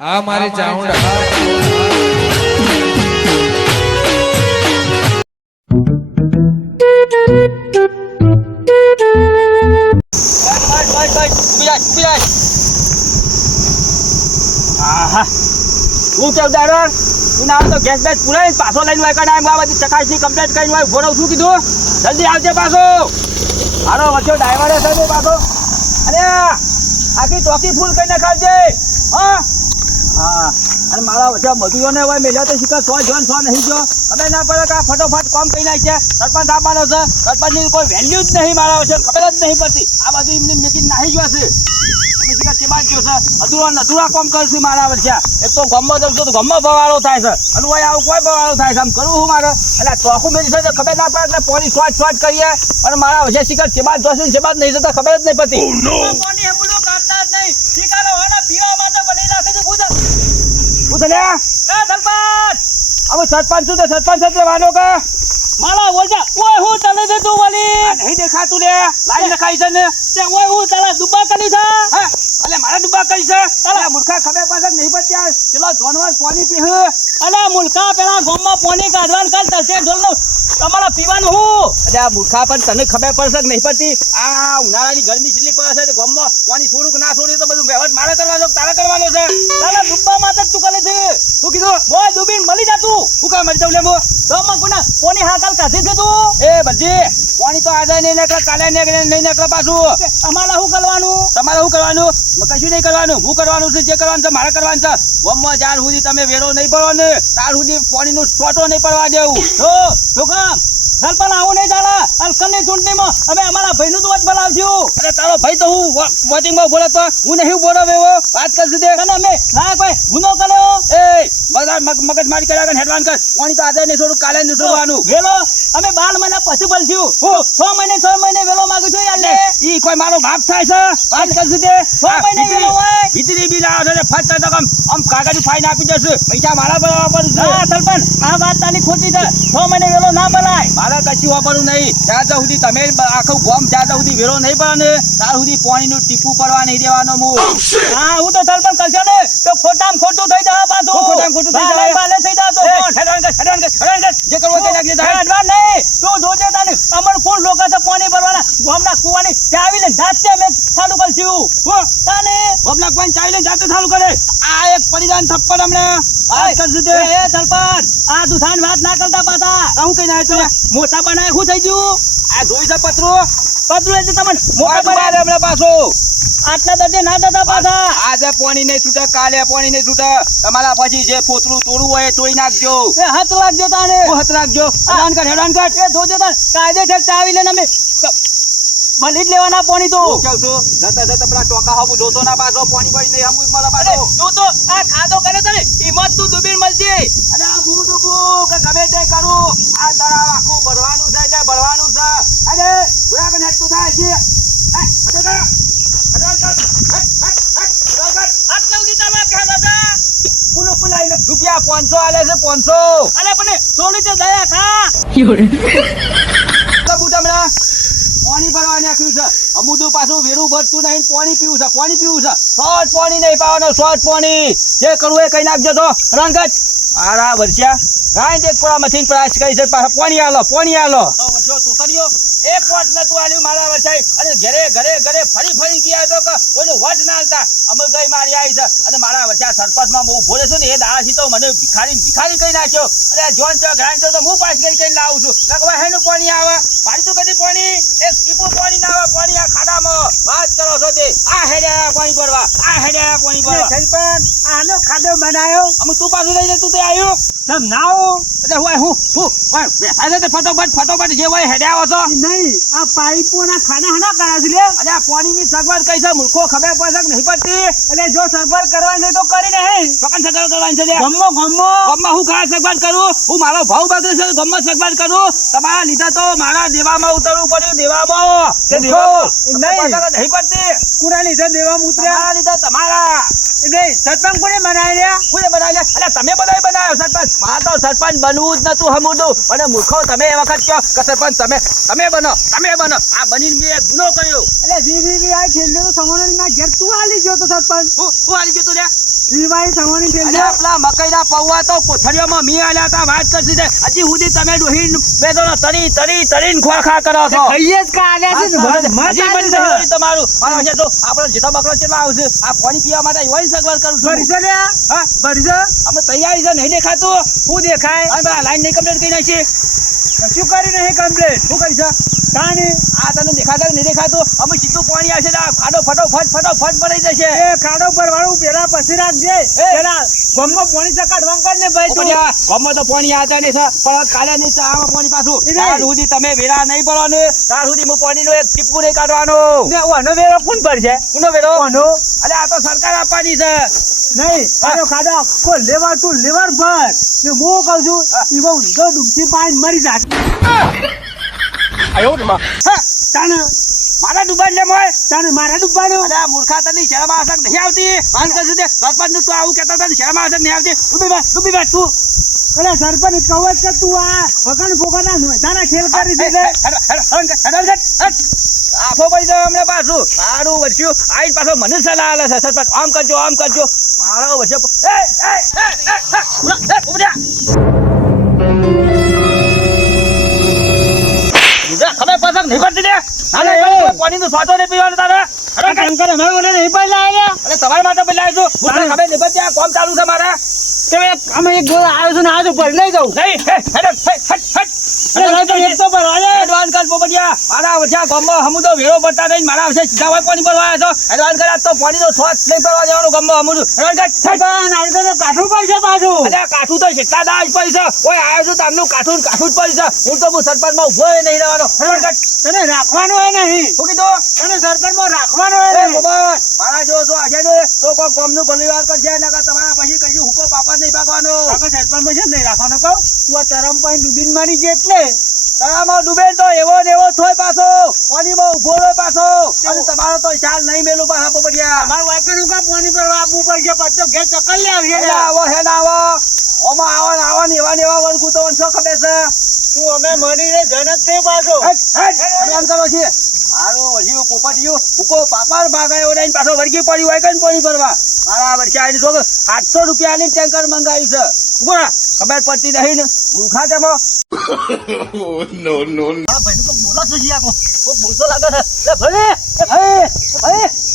આ મારી ચાઉંડા હું કેવું દાડર તું ના તો ગેસ બેસ પૂરાઈ પાછો લઈને વાય કાઢ આ બધી ચકાસની કમ્પ્લેટ કરીને વાય ઉભો રહું છું કીધું જલ્દી આવજે પાછો હારો વચ્ચે ડ્રાઈવરે થયો પાછો અરે આખી ટોકી ફૂલ કરીને ખાવજે હા હા અને મારા વચ્ચે મજૂરોને હોય મેલ્યા તો શીખર સો જોન સો નહીં જો ખબર ના પડે કે ફટોફટ કામ કરી નાખશે સરપંચ આપવાનો છે સરપંચની કોઈ વેલ્યુ જ નહીં મારા વચ્ચે ખબર જ નહીં પડતી આ બધું એમને મેકીને નાહી ગયો છે અધૂરા કામ કરશે મારા વચ્ચે એક તો ગમમાં જઉં છું તો ગમમાં બવાળો થાય છે અને કોઈ આવું કોઈ બવાળો થાય છે આમ કરવું હું મારે એટલે ચોખ્ખું મેળી છે તો ખબર ના પડે એટલે પોણી શોર્ટ કરીએ અને મારા વચ્ચે શીખર ચેબાદ જોશે ને ચેબાદ નહીં જતા ખબર જ નહીં પડતી પોણી હમુલો કાઢતા જ નહીં શીખાલો વાળા પીવા માટે બની નાખે છે ખુદ હું તને સરપંચ હવે સરપંચ છું તો સરપંચ જ રહેવાનો કે માલા બોલજા ઓય હું ચાલે છે તું વાલી નહીં દેખાતું લે લાઈન લખાઈ છે ને તે ઓય હું ચાલે ડુબા કરી છે હા અલે મારા ડુબા કરી છે અલે મૂર્ખા ખબર પાછળ નહીં બચ્યા ચલો જોનવાર પાણી પીહ અલે મૂર્ખા પેલા ગોમમાં પાણી કાઢવાન કાલ તસે ઢોલનો તમારા પીવાનું હું અરે આ મૂર્ખા પણ તને ખબર પડશે કે નહીં પડતી આ ઉનાળાની ગરમી છેલ્લી પડે છે ગોમમાં પાણી થોડુંક ના છોડી તો બધું વ્યવહાર મારે કરવાનો તારે કરવાનો છે તારા ડુબા માં જ તું કરે છે શું કીધું મોય ડૂબીને મળી જા તું હું કામ મરી જાવ લે મો ગોમમાં કોના પાણી હા કાલ કાઢી છે તું એ બજી પાણી તો આજે નહીં નીકળે કાલે નહીં નીકળે પાછું અમારે શું કરવાનું તમારે શું કરવાનું કશું નહીં કરવાનું હું કરવાનું છે જે કરવાનું છે મારે કરવાનું છે ગોમમાં જ્યાર સુધી તમે વેરો નહીં પડો ને ત્યાર સુધી પાણીનું સ્ટોટો નહીં પડવા દેવું શું કામ સરપંચ આવું નહીં ચાલે અલકલની ચૂંટણીમાં અમે અમારા ભાઈનું તો વટ બોલાવશું અરે તારો ભાઈ તો હું વોટિંગમાં બોલે તો હું નહીં બોલો એવો વાત કરશું તે અને અમે ના કોઈ ગુનો કર્યો એ મગજ મારી કર્યા કે હેડવાન કર પાણી તો આજે નહીં છોડું કાલે નહીં છોડવાનું વેલો અમે 12 મહિના પછી બોલશું હું 6 મહિને વેલો માંગુ છું યાર ઈ કોઈ મારો બાપ થાય છે વાત કરશું તે 6 મહિને વેલો હોય ભીતરી બી લાવ છે ફટ તો આમ કાગળ ફાઈન આપી દેશે પૈસા મારા બરાબર છે ના સરપંચ આ વાત તારી ખોટી છે 6 મહિને વેલો ના બોલાય મારે કશું વાપરવું નહીં જ્યાં સુધી તમે આખું ગોમ જ્યાં સુધી વેરો નહીં પડે ને ત્યાં સુધી પાણીનું ટીપું પડવા નહીં દેવાનો હું હા હું તો સરપંચ કરશો ને તો ખોટામાં ખોટું થઈ જાય પાછું ખોટામાં ખોટું થઈ જાય બાલે થઈ જાય તો ઠેરાન કર જે કરવો તે નાખી દે અડવાન નહીં તું જોજે તાને અમર કોણ લોકો છે પાણી ભરવાના ગોમના કુવાની ત્યાં આવીને જાતે અમે ચાલુ કરશું હો તાને ગોમના કુવાની ચાવીને જાતે ચાલુ કરે આ એક પરિધાન થપ્પડ અમને વાત કરશું દે એ સરપંચ આ દુધાન વાત ના કરતા પાછા હું કઈ ના છો મોટા બનાય શું થઈ ગયું આ જોઈ છે પતરું એટલે તમને મોટા બનાય હમણાં પાછો આટલા દડે ના દાદા પાછા આજે પાણી નહીં છૂટે કાલે પાણી નહીં છૂટે તમારા પછી જે ફોતરું તોડવું હોય તોડી નાખજો એ હાથ લાગજો તાને હાથ રાખજો હેરાન કર એ જોજો તાર કાયદેસર ચાવી લઈને અમે ભલી જ લેવાના પાણી તો કેવું છું જતા પેલા ટોકા હાબુ જોતો ના પાછો પાણી પડી નહીં હમું મારા પાછો તું તો આ ખાધો કરે છે ને હિંમત તું ડૂબીને મળજે અને આ હું ડૂબું કે ગમે તે કરું આ તળાવ આખું ભરવાનું છે એટલે ભરવાનું છે અરે ભૂયા કે નેટ તું થાય છે રૂપિયા 500 આલે છે 500 અલે પણ થોડી તો દયા ખા બુટમડા પાણી ભરવા નાખ્યું છે અમુદું પાછું વેરું ભરતું નહીં પાણી પીવું છે શોર્ટ પાણી નહીં પાવાનું શોર્ટ પાણી જે કરવું એ કઈ નાખજો તો રંગત મારા વર્ષ્યા કાંઈ તે પૂરા મથીન પ્રાસ કરી છે પાણી આલો તો તરિયો એક વોટ નતું આલ્યું મારા વર્ષાઈ અને ઘરે ફરી કિયા તો કે કોઈનું વોટ ના આલતા અમલ ગઈ મારી આવી છે અને મારા વર્ષા સરપંચમાં બહુ ભોલે છે ને એ દાડાથી તો મને ભિખારી કઈ નાખ્યો અરે જોન ચો ગ્રાઇન્ડ તો હું પાસ કઈ લાવું છું લગવા હેનું પાણી આવે પાણી તો કદી પાણી એક ટીપું પાણી ના આવે પાણી આ ખાડામાં વાત કરો છો તે આ હેડ્યા પાણી ભરવા સરપંચ આનો ખાડો બનાવ્યો અમે તું પાછું લઈને તું તે આવ્યો સમ નાઓ એટલે હું ફટોફટ જે હોય હેડ્યા આવો છો નહીં આ પાઇપોના ખાડા હના કરા છે લે અરે આ પાણીની સગવડ કઈ છે મૂર્ખો ખબર પડે કે નહીં પડતી એટલે જો સગવડ કરવાની તો કરી નહીં ચોકન સગવડ કરવાની છે ગમમાં હું ખાસ સગવડ કરું હું મારો ભાવ બગડે છે ગમમાં સગવડ કરું તમારા લીધા તો મારા દેવામાં ઉતરવું પડ્યું દેવામાં નહીં પડતી કુના લીધે દેવામાં ઉતર્યા લીધા તમારા સરપંચ કોને બનાવ્યા અરે તમે બધા બનાવ્યો સરપંચ મારે તો સરપંચ બનવું જ નતું હમુદું અને મૂર્ખો તમે એ વખત કહો કે સરપંચ તમે બનો આ બનીને મેં એક ગુનો કર્યો એટલે વી આ ખેલને તો સમોણી ના ઘેર તું આલી ગયો તો સરપંચ હું આલી ગયો તો લ્યા રીવાઈ થવાની છે અલ્યા પેલા મકઈના પૌવા તો કોથળીઓમાં મી આલ્યા તા વાત કરતી છે હજી સુધી તમે ડોહી બેદોનો તરીને ખોખા કરો છો ખાઈએ જ કાલ્યા છે હજી મને નહીં વળી તમારું મારા વિશે તો આપણો જેટલો બકરો કેટલા આવશે આ પાણી પીવા માટે એવાની સગવડ કરું છું ભરીશે લે હા ભરીશે અમે તૈયારી છે નહીં દેખાતું શું દેખાય અને પેલા લાઈન નહીં કમ્પ્લીટ કરી નાખી શું કરી નહીં કમ્પ્લેટ શું કરી છે કાની આ તને દેખાતા નહીં દેખાતું અમે સીધું પાણી આવશે ને આ ખાડો ફટોફટ ભરાઈ જશે એ ખાડો પર વાળું પેલા પછી રાખજે પેલા ગમમાં પાણી ચકાડવા કર ને ભાઈ તું ગમો તો પાણી આવતા નહીં છે પણ કાલે નહીં છે આમાં પાણી પાછું ત્યાર સુધી તમે વેરા નહીં ભરો ને ત્યાર સુધી હું પાણીનો એક ટીપકું નહીં કાઢવાનું ને ઓનો વેરો કોણ ભરશે કોનો વેરો ઓનો અરે આ તો સરકાર આપવાની છે નહીં ખાડો આખો લેવા તું લેવર ભર ને હું કહું છું ઈ બહુ ઊંધો ડૂબથી પાણી મરી જાય હા તાને મારા ડૂબાડ લે મોય તાને મારા ડૂબવાનું અરે આ મૂર્ખા તને શરમ આવશે નહીં આવતી માન કરશે તે સરપંચ નું તું આવું કહેતા તને શરમ આવશે નહીં આવતી ડૂબી બેઠ તું અરે સરપંચ કવચ કે તું આ વગણ ફોગના નો તારા ખેલ કરી દીધે આફો પડી જાય હમણાં પાછું મારું વર્ષ્યું આઈ પાછો મને સલાહ આલે છે સરપંચ આમ કરજો મારો વર્ષે ખબર પસંદ નહીં પડતી ને પાણી નું સ્વાતો નહીં પીવાનું તારે શંકર અમે ઓલે નહીં પડલા અને તમારા માટે પેલા છું મને ખબર નહીં પડતી આ કોમ ચાલુ છે મારા અમે એક ગોળા આવ્યો છું ને આજે ભર લઈ જાઉં નહીં તો એડવાન્સ કર પોપટિયા મારા વચ્ચે ગામમાં હમુદો વેરો પડતા નહીં મારા વચ્ચે સીધા હોય પાણી ભરવા આવ્યા છો એડવાન્સ કર તો પાણી તો સ્વાદ નહીં ભરવા દેવાનું ગામમાં હમુદો કાઠું પડશે પાછું અરે કાઠું તો કેટલા દાજ પડી છે ઓય આવ્યો છું તારનું કાઠું જ પડી છે હું તો સરપંચમાં ઉભો નહીં રહેવાનો તને રાખવાનું હોય નહીં શું કીધું તને સરપંચમાં રાખવાનું હોય નહીં મારા જો આજે ને તો કોઈ ગામનું પરિવાર કરશે નકર તમારા પછી કઈ હુકો પાપા નહીં ભાગવાનો સરપંચમાં છે નહીં રાખવાનું કહું તું આ તરમ પાણી ડૂબીને મારી છે એટલે તળાવમાં ડૂબે તો એવો ને એવો થોય પાછો પાણીમાં ઉભો રહ્યો પાછો અને તમારો તો ચાલ નહીં મેલું પાછા પોપટિયા અમારું વાયકાનું કા પાણી પર આપવું પડશે પછી ઘેર ચક્કર લે આવશે હેના આવો ઓમાં આવો ને એવા વળગું તો શું ખબર છે તું અમે મરીને જનક તે પાછો એમ કરો છે મારું વળ્યું પોપટિયું ઉકો પાપાર ભાગાયો ને પાછો વળગી પડ્યું હોય કઈ પાણી ભરવા મારા વર્ષે આવીને જો 800 રૂપિયાની ટેન્કર મંગાવ્યું છે ઉભો ખબર પડતી નહીં ને મૂર્ખા તેમાં no. આ ભાઈ તો બોલો છો જી આકો કો બોલતો લાગે છે એ ભાઈ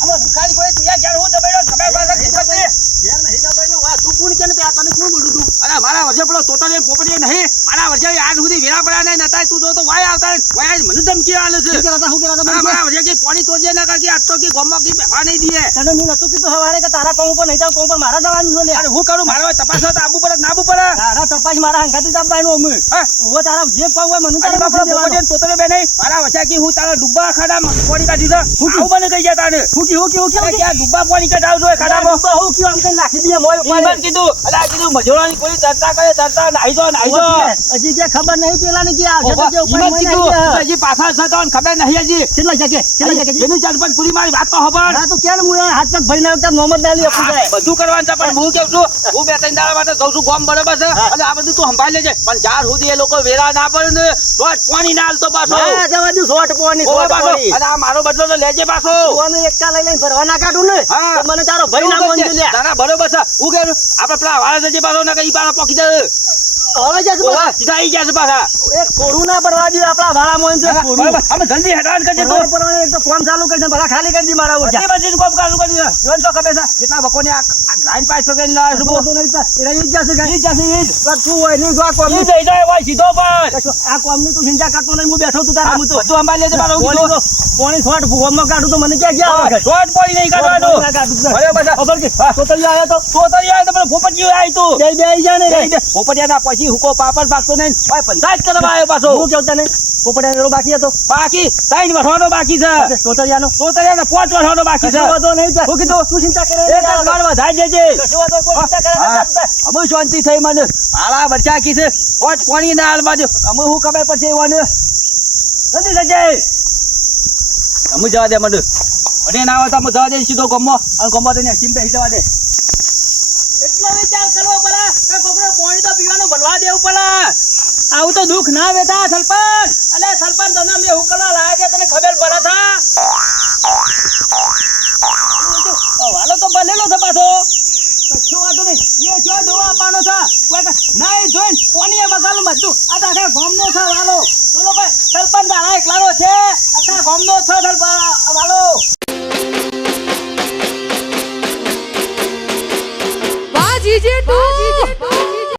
આમાં દુકાન કોઈ તિયા ક્યાં હું દબાડ્યો સમય પાસે ખીચતી યાર નહીં દબાડ્યો વા તું કોણ કેને પે તને કોણ બોલું તું અરે મારા વર્ષે પેલો તોતાને પોપડીએ નહીં મારા વર્ષે આજ સુધી વેરા પડ્યા નહીં નતા તું જો તો વાય આવતા વાય આજ મને ધમકી આલે છે હું કેતા મારા વર્ષે કે પાણી તોડજે ના કર કે આજ તો કે ગોમમાં કે બેહવા નહીં દીએ તને મી નતું કીધું હવારે કે તારા કોમ પર નહીં જાવ કોમ પર મારા જવાનું છે લે અરે હું કરું મારો તપાસ તો આબુ પર ના આબુ પર તારા તપાસ મારા હંગાતી દાબવાનું અમે હા ઓ તારા જે પાવ હોય મને તારા બાપરા પોપડીએ તોતરે બે નહીં મારા વર્ષે કે હું તારા ડુબ્બા ખાડા પાણી કાઢી દે હું આવું બને ગઈ જા તાને હું કે આ ડુબ્બા પાણી કાઢાવ જો ખાડામાં હું કે આમ કઈ નાખી દે મોય ઉપર કીધું અલા કીધું મજોરાની કોઈ ચર્ચા કરે ચર્ચા નાઈ જો હજી કે ખબર નહીં પેલાને કે આવશે તો કે ઉપર કીધું હજી પાછા છે તો ખબર નહીં હજી કેટલા છે એની ચરપન પૂરી મારી વાત તો ખબર હા તો કેમ હું હાથ પગ ભરી નાખતા મોહમ્મદ અલી આપું જાય બધું કરવાનું છે પણ હું કેવું છું હું બે ત્રણ દાડા માટે જઉં છું ગામ બરાબર છે અને આ બધું તું સંભાળી લેજે પણ ચાર સુધી એ લોકો વેરા ના પડે ને શોર્ટ પાણી ના આલતો પાછો હા જવા દઉં શોર્ટ પાણી અને આ મારો બદલો તો લેજે પાછો તું એકતા લઈ લઈને ભરવા ના કાઢું ને હા મને તારો ભાઈ ના મોન લે તારા બરોબર છે હું કે આપણે પેલા વાળા જજે પાછો ના કઈ પાછો પોકી દે હવે જશે પાછા સીધા આવી જશે પાછા એક કોડું ના પડવા દે આપણા વાળા મોન છે કોડું અમે જલ્દી હેડવાન કરજે તો પરવાને એક તો ફોન ચાલુ કરી દે ભલા ખાલી કરી દી મારા ઓછા બધી કોમ ચાલુ કરી દે જોન તો ખબર છે કેટલા વકોને આ લાઈન પાસ કરીને લાવ છું તો નહીં એરા ઈ જશે તું હોય નહીં જો આ કોમ ઈ જઈ જાય હોય સીધો પર આ કોમ ની તું ચિંતા કરતો નહીં હું બેઠો તું તારા હું તો બધું અંબાઈ લેજે મારો પાણી શોર્ટ ભૂગોમાં કાઢું તો મને ક્યાં ગયા શોર્ટ પાણી નહીં કાઢવાનું અરે બસ ખબર કે તોતરી આવ્યો તો પણ પોપટિયો આવી તું બે આવી જા ને પોપટિયાના પછી હુકો પાપડ ભાગતો નહીં ઓય પંચાયત કરવા આવ્યો પાછો હું કેવતા નહીં પોપટિયાનો બાકી હતો બાકી 3 વર્ષનો બાકી છે તોતરિયાનો 5 વર્ષનો બાકી છે વધો નહીં હું કીધું તું ચિંતા કરે એક જ વાર વધાઈ દેજે કશો વધો કોઈ ચિંતા કરે અમે શાંતિ થઈ મને મારા વર્ષા કી છે ઓટ પાણી ના હાલ બાજુ અમે હું ખબર પડશે એવાને જલ્દી જજે અમે જવા દે મને અને ના આવે તો અમે જવા દે સીધો ગમો અને ગમો તો સીમ બેસી જવા દે એટલો વિચાર કરવો પડે કે કોકનો પાણી તો પીવાનું ભરવા દેવું પડે આવું તો દુઃખ ના વેતા સરપંચ અલે સરપંચ તને મે હુકલા લાયા કે તને ખબર પડે થા વાલો તો બનેલો છે પાછો કશો વાતો નહીં એ જો દવા આપવાનો છે નહીં જોઈને કોની બગાલું બધું આ તો આખા ગામનો છે વાલો બોલો ભાઈ સરપંચ તારા એકલાનો છે આખા ગામનો છે વાલો